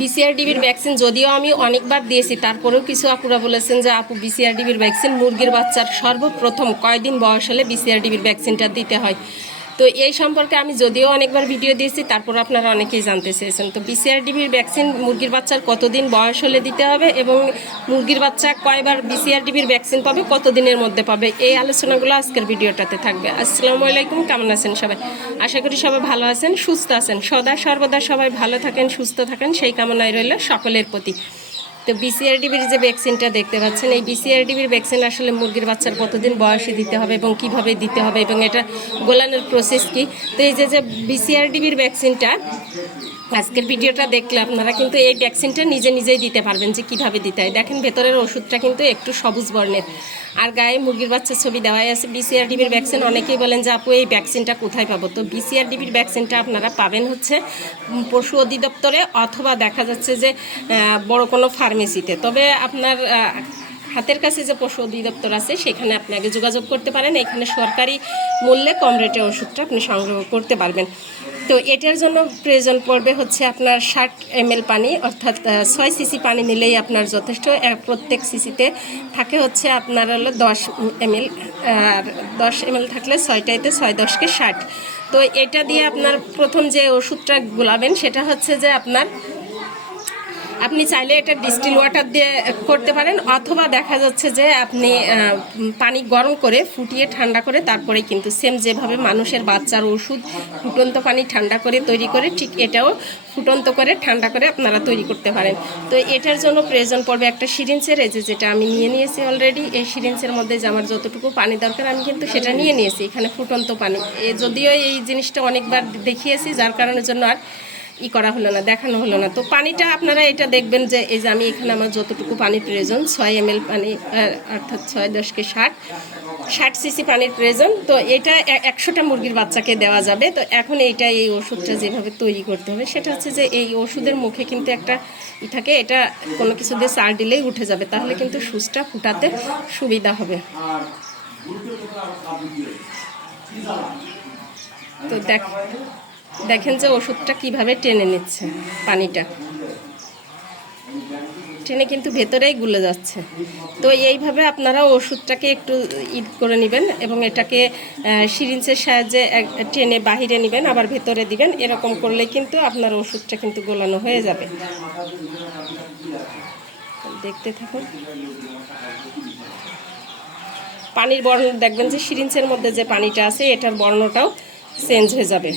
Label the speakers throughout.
Speaker 1: বিসিআরডিবির vaccine যদিও আমি অনেকবার দিয়েছি, তারপরেও কিছু আপুরা বলেছেন যে আপু বিসিআরডিবির ভ্যাকসিন মুরগির বাচ্চার সর্বপ্রথম কয়দিন বয়স হলে বিসিআরডিবির ভ্যাকসিনটা দিতে হয়। তো এই সম্পর্কে আমি যদিও অনেকবার ভিডিও দিয়েছি, তারপর আপনারা অনেকেই জানতে চেয়েছেন। তো বিসিআরডিবির ভ্যাকসিন মুরগির বাচ্চার কতদিন বয়স হলে দিতে হবে এবং মুরগির বাচ্চা কয়বার বিসিআরডিবির ভ্যাকসিন পাবে, কতদিনের মধ্যে পাবে? এই আলোচনাগুলো আজকের ভিডিওটাতে থাকবে। আসসালামু আলাইকুম, কেমন আছেন সবাই? আশা করি সবাই ভালো আছেন, সুস্থ আছেন। সদা সর্বদা সবাই ভালো থাকেন, সুস্থ থাকেন, সেই কামনায় রইল সকলের প্রতি। তো বিসিআরডিবির যে ভ্যাকসিনটা দেখতে পাচ্ছেন, এই বিসিআরডিবির ভ্যাকসিন আসলে মুরগির বাচ্চার কতদিন বয়সে দিতে হবে এবং কীভাবে দিতে হবে এবং এটা গোলানোর প্রসেস কি? তো এই যে যে বিসিআরডিবির ভ্যাকসিনটা আজকের ভিডিওটা দেখলে আপনারা কিন্তু এই ভ্যাকসিনটা নিজে নিজেই দিতে পারবেন যে কীভাবে দিতে হয়। দেখেন ভেতরের ওষুধটা কিন্তু একটু সবুজ বর্ণের। আর গায়ে মুরগির বাচ্চার ছবি দেওয়াই আছে। বিসিআরডিবির ভ্যাকসিন অনেকেই বলেন যে, আপু, এই ভ্যাকসিনটা কোথায় পাবো? তো বিসিআরডিবির ভ্যাকসিনটা আপনারা পাবেন হচ্ছে পশু অধিদপ্তরে অথবা দেখা যাচ্ছে যে বড় কোনো ফার্মেসিতে তবে আপনার হাতের কাছে যে পশু অধিদপ্তর আছে, সেখানে আপনি আগে যোগাযোগ করতে পারেন। এখানে সরকারি মূল্যে কম রেটে ওষুধটা আপনি সংগ্রহ করতে পারবেন। তো এটার জন্য প্রয়োজন পড়বে হচ্ছে আপনার ষাট এম পানি, অর্থাৎ ছয় সিসি পানি নিলেই আপনার যথেষ্ট। প্রত্যেক সিসিতে থাকে হচ্ছে আপনার হলো দশ এম আর দশ এম থাকলে ছয়টাইতে ছয় দশকে ষাট। তো এটা দিয়ে আপনার প্রথম যে ওষুধটা গোলাবেন সেটা হচ্ছে যে আপনার আপনি চাইলে এটা ডিস্টিল ওয়াটার দিয়ে করতে পারেন, অথবা দেখা যাচ্ছে যে আপনি পানি গরম করে ফুটিয়ে ঠান্ডা করে তারপরে কিন্তু সেম যেভাবে মানুষের বাচ্চার ওষুধ, ফুটন্ত পানি ঠান্ডা করে তৈরি করে, ঠিক এটাও ফুটন্ত করে, ঠান্ডা করে আপনারা তৈরি করতে পারেন। তো এটার জন্য প্রয়োজন পড়বে একটা সিরিঞ্জের যে যেটা আমি নিয়ে নিয়েছি অলরেডি এই সিরিঞ্জের মধ্যে যে আমার যতটুকু পানি দরকার, আমি কিন্তু সেটা নিয়ে নিয়েছি, এখানে ফুটন্ত পানি। যদিও এই জিনিসটা অনেকবার দেখিয়েছি, যার কারণের জন্য আর ই করা হলো না, দেখানো হলো না। তো পানিটা আপনারা এটা দেখবেন যে, এই যে আমি এখানে আমার যতটুকু পানির প্রয়োজন, ছয় এম পানি অর্থাৎ ছয় দশকে ষাট ষাট সিসি পানির প্রয়োজন। তো এটা একশোটা মুরগির বাচ্চাকে দেওয়া যাবে। তো এখন এইটা এই ওষুধটা যেভাবে তৈরি করতে হবে, সেটা হচ্ছে যে এই ওষুধের মুখে কিন্তু একটা ই থাকে, এটা কোনো কিছু দিয়ে চার দিলেই উঠে যাবে। তাহলে কিন্তু সুচটা ফুটাতে সুবিধা হবে। তো দেখ দেখেন যে ওষুধটা কীভাবে টেনে নিচ্ছে পানিটা। টেনে কিন্তু ভেতরেই গুলে যাচ্ছে। তো এইভাবে আপনারা ওষুধটাকে একটু ঈদ করে নেবেন এবং এটাকে সিরিঞ্জের সাহায্যে টেনে বাহিরে নেবেন, আবার ভেতরে দিবেন। এরকম করলে কিন্তু আপনার ওষুধটা কিন্তু গোলানো হয়ে যাবে। দেখতে থাকুন। পানির বর্ণ, দেখবেন যে সিরিঞ্জের মধ্যে যে পানিটা আছে, এটার বর্ণটাও চেঞ্জ হয়ে যাবে।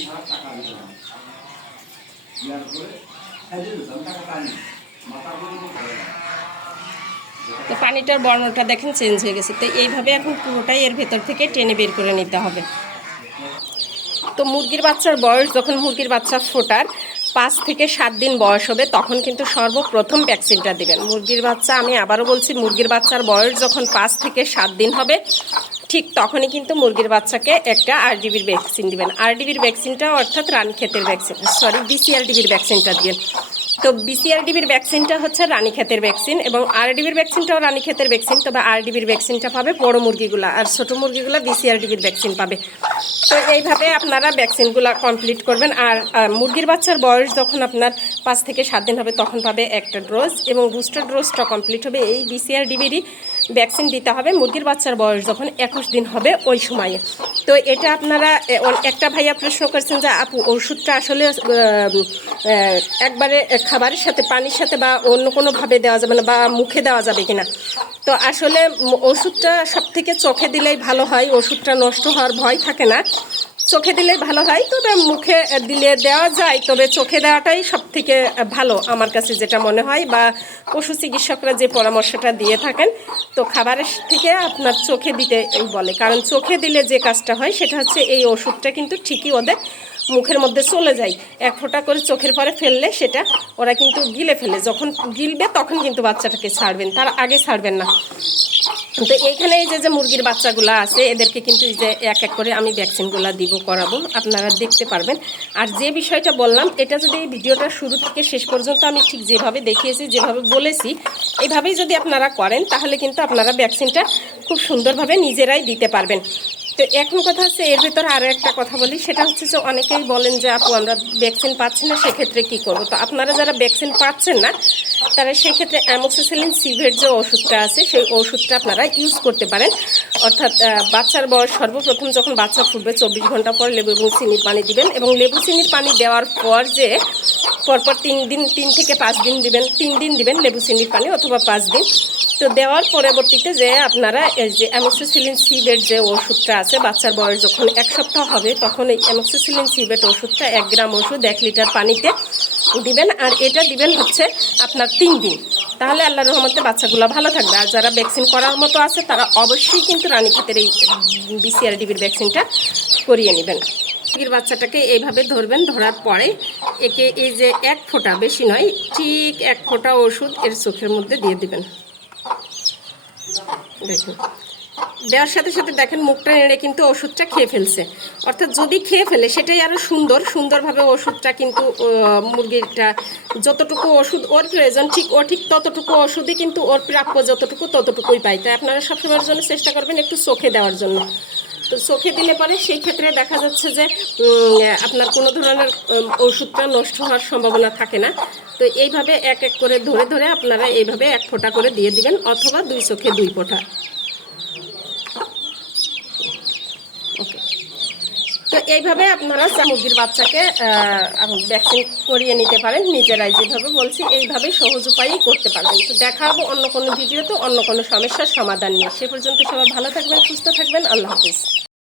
Speaker 1: তো পানিটার বর্ণটা দেখেন চেঞ্জ হয়ে গেছে। তো এইভাবে এখন পুরোটাই এর ভেতর থেকে টেনে বের করে নিতে হবে। তো মুরগির বাচ্চার বয়স যখন মুরগির বাচ্চা ফোটার পাঁচ থেকে সাত দিন বয়স হবে, তখন কিন্তু সর্বপ্রথম ভ্যাকসিনটা দিবেন। মুরগির বাচ্চা, আমি আবারও বলছি, মুরগির বাচ্চার বয়স যখন পাঁচ থেকে সাত দিন হবে ঠিক তখনই কিন্তু মুরগির বাচ্চাকে একটা আরডিবির ভ্যাকসিন দিবেন। আরডিবির ভ্যাকসিনটা অর্থাৎ রান ক্ষেতের ভ্যাকসিন সরি বিসিআরডিবির ভ্যাকসিনটা দিবেন। তো বিসিআরডিবির ভ্যাকসিনটা হচ্ছে রানীক্ষেতের ভ্যাকসিন এবং আরডিবির ভ্যাকসিনটাও রানীক্ষেতের ভ্যাকসিন তবে আরডিবির ভ্যাকসিনটা পাবে বড় মুরগিগুলো আর ছোট মুরগিগুলো বিসিআরডিবির ভ্যাকসিন পাবে। তো এইভাবে আপনারা ভ্যাকসিনগুলো কমপ্লিট করবেন আর মুরগির বাচ্চার বয়স যখন আপনার পাঁচ থেকে সাত দিন হবে তখন পাবে একটা ডোজ এবং বুস্টার ডোজটা কমপ্লিট হবে। এই বিসিআরডিবিরই ভ্যাকসিন দিতে হবে। মুরগির বাচ্চার বয়স যখন একুশ দিন হবে ওই সময়ে। তো এটা আপনারা একটা ভাইয়া প্রশ্ন করছেন যে আপু, ওষুধটা আসলে একবারে খাবারের সাথে, পানির সাথে বা অন্য কোনোভাবে দেওয়া যাবে না বা মুখে দেওয়া যাবে কিনা। তো আসলে ওষুধটা সব থেকে চোখে দিলেই ভালো হয়, ওষুধটা নষ্ট হওয়ার ভয় থাকে না। চোখে দিলে ভালো হয়, তবে মুখে দিলে দেওয়া যায়। তবে চোখে দেওয়াটাই সব থেকে ভালো আমার কাছে যেটা মনে হয়, বা পশু চিকিৎসকরা যে পরামর্শটা দিয়ে থাকেন, তো খাবারের থেকে আপনার চোখে দিতে বলে। কারণ চোখে দিলে যে কাজটা হয়, সেটা হচ্ছে এই ওষুধটা কিন্তু ঠিকই ওদের মুখের মধ্যে চলে যায়। এক ফোঁটা করে চোখের পরে ফেললে সেটা ওরা কিন্তু গিলে ফেলে। যখন গিলবে তখন কিন্তু বাচ্চাটাকে ছাড়বেন, তার আগে ছাড়বেন না। তো এইখানে এই যে যে মুরগির বাচ্চাগুলো আছে, এদেরকে কিন্তু এই যে এক এক করে আমি ভ্যাকসিনগুলো দিব, করাবো। আপনারা দেখতে পারবেন। আর যে বিষয়টা বললাম, এটা যদি এই ভিডিওটা শুরু থেকে শেষ পর্যন্ত আমি ঠিক যেভাবে দেখিয়েছি, যেভাবে বলেছি এইভাবেই যদি আপনারা করেন, তাহলে কিন্তু আপনারা ভ্যাকসিনটা খুব সুন্দরভাবে নিজেরাই দিতে পারবেন। তো এখন কথা হচ্ছে, এর ভিতরে আরও একটা কথা বলি, সেটা হচ্ছে যে, অনেকেই বলেন যে, আপু, আমরা ভ্যাকসিন পাচ্ছি না, সেক্ষেত্রে কি করব? তো আপনারা যারা ভ্যাকসিন পাচ্ছেন না তারা সেক্ষেত্রে অ্যামোক্সিসিলিন সিভের যে ওষুধটা আছে, সেই ওষুধটা আপনারা ইউজ করতে পারেন। অর্থাৎ বাচ্চার বয়স সর্বপ্রথম যখন বাচ্চা ফুটবে, চব্বিশ ঘণ্টা পর লেবু এবং চিনির পানি দিবেন এবং লেবু, চিনির পানি দেওয়ার পর যে পরপর তিন দিন, তিন থেকে পাঁচ দিন দিবেন, তিন দিন দিবেন লেবু চিনির পানি অথবা পাঁচ দিন। তো দেওয়ার পরবর্তীতে যে আপনারা যে অ্যামোক্সিসিলিন সিবের যে ওষুধটা আছে, বাচ্চার বয়স যখন এক সপ্তাহ হবে, তখন এই অ্যামোক্সিসিলিন সিবেট ওষুধটা এক গ্রাম ওষুধ, এক লিটার পানিতে দিবেন। আর এটা দিবেন হচ্ছে আপনার তিন দিন। তাহলে আল্লাহ রহমতে বাচ্চাগুলো ভালো থাকবে। আর যারা ভ্যাকসিন করার মতো আছে, তারা অবশ্যই কিন্তু রানীক্ষেতের এই বিসিআরডিবির ভ্যাকসিনটা করিয়ে নেবেন। মুরগির বাচ্চাটাকে এইভাবে ধরবেন, ধরার পরে একে এই যে এক ফোঁটা বেশি নয়, ঠিক এক ফোঁটা ওষুধ এর চোখের মধ্যে দিয়ে দিবেন। দেখুন। দেওয়ার সাথে সাথে দেখেন মুখটা নেড়ে কিন্তু ওষুধটা খেয়ে ফেলছে। অর্থাৎ যদি খেয়ে ফেলে, সেটাই আরও সুন্দর। সুন্দরভাবে ওষুধটা কিন্তু মুরগিটা যতটুকু ওষুধ ওর প্রয়োজন, ঠিক ও ঠিক ততটুকু ওষুধই কিন্তু ওর প্রাপ্য যতটুকু ততটুকুই পায়। তাই আপনারা সবসময়ের জন্য চেষ্টা করবেন একটু চোখে দেওয়ার জন্য। তো চোখে দিলে পরে সেই ক্ষেত্রে দেখা যাচ্ছে যে আপনার কোনো ধরনের ওষুধটা নষ্ট হওয়ার সম্ভাবনা থাকে না। তো এইভাবে এক এক করে ধরে ধরে আপনারা এইভাবে এক ফোঁটা করে দিয়ে দিবেন, অথবা দুই চোখে দুই ফোঁটা। তো এইভাবে আপনারা মুরগির বাচ্চাকে ভ্যাকসিন করিয়ে নিতে পারেন, নিজেরাই যেভাবে বলছি, এইভাবে সহজ উপায়েই করতে পারবেন। তো দেখাবো অন্য কোনো ভিডিওতে, অন্য কোনো সমস্যার সমাধান নিয়ে। সে পর্যন্ত সবাই ভালো থাকবেন, সুস্থ থাকবেন। আল্লাহ হাফিজ।